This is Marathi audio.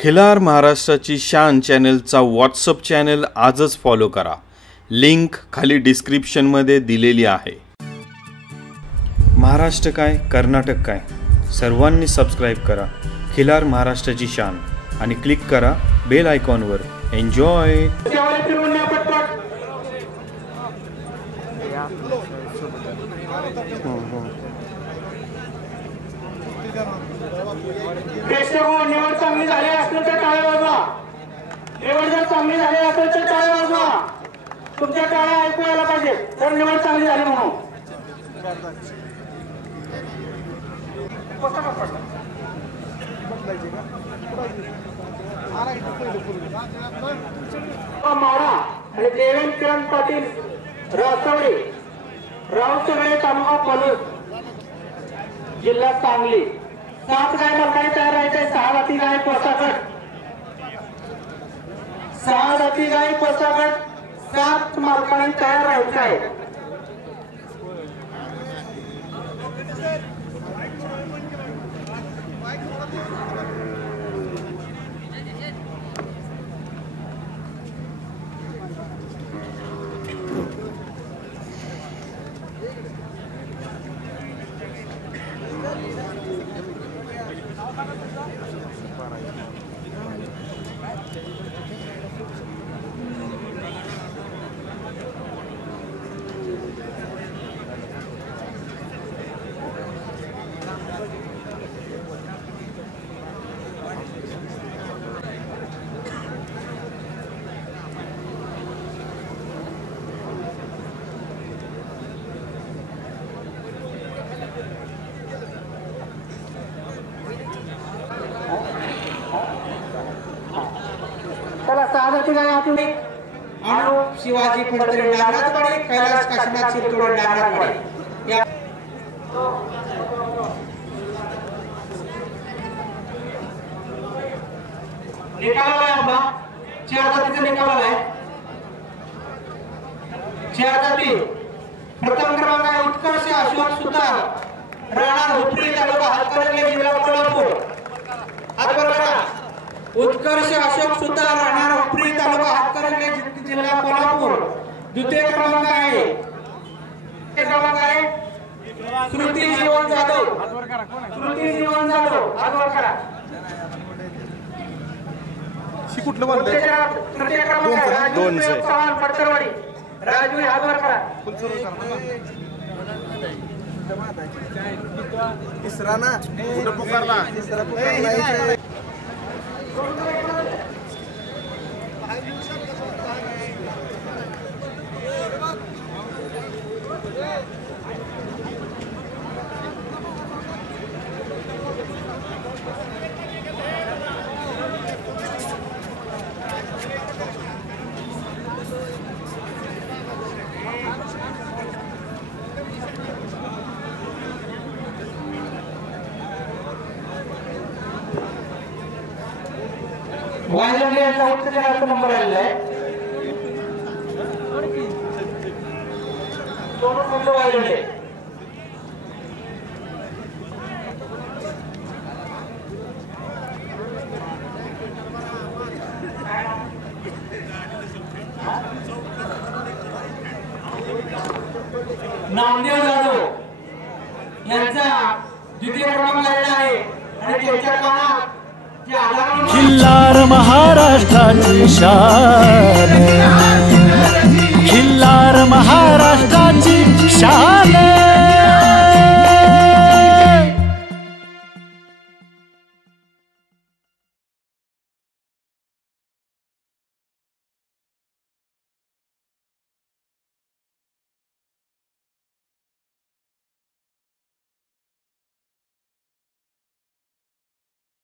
खिलार महाराष्ट्राची शान चॅनलचा व्हॉट्सअप चॅनल आजच फॉलो करा। लिंक खाली डिस्क्रिप्शनमध्ये दिलेली आहे। महाराष्ट्र काय कर्नाटक काय सर्वांनी सबस्क्राइब करा खिलार महाराष्ट्राची शान आणि क्लिक करा बेल आयकॉनवर। एन्जॉय। निवड चांगली झाली असेल तर टाळ्या वाजवा। निवड जर चांगली झाली असेल तर टाळ्या वाजवा। तुमच्या टाळ्या ऐकू यायला पाहिजे तर निवड चांगली झाली म्हणून। माडा आणि देवेंद्र किरण पाटील रासवडे रावसगडे तालुका पलूस जिल्हा सांगली। 7 गाय मालकांनी तयार राहायचे। 6 जाती गाय कोसागड 6 जाती गाय कोसागड 7 मालकांनी तयार राहायचे आहे। चला 6 जाती गाय आतुडे अनु शिवाजी फडतरे नागनाथवाडी कैलास काशीनाथ शिरतोड नागनाथवाडी या निकाल आहे आबा 4 जातीचा निकाल आहे। 4 जाती प्रथम क्रमांक आहे उत्कर्ष अशोक सुतार राणा हुपरी तालुका हातकणंगले जिल्हा कोल्हापूर। उत्कर्ष अशोक सुतार राहणार हुपरी तालुका हातकणंगले जिल्हा कोल्हापूर। द्वितीय क्रमांक आहे श्रुती जीवन जाधव। श्रुती जीवन जाधव आगवर करा। कुठलं बोलतोय? तृतीय क्रमांक आहे चव्हाण पडतरवाडी राजू आगवर करा। तिसरा ना कुठं पुकारला? तिसरा पुकारला। वायरले यांचा उच्च जगाचा नंबर आलेला आहे। सोनू कुंड वायरले नामदेव जाधव यांचा द्वितीय क्रमांक आलेला आहे आणि त्यांच्या काळात खिल्लार महाराष्ट्राची शान, खिल्लार महाराष्ट्र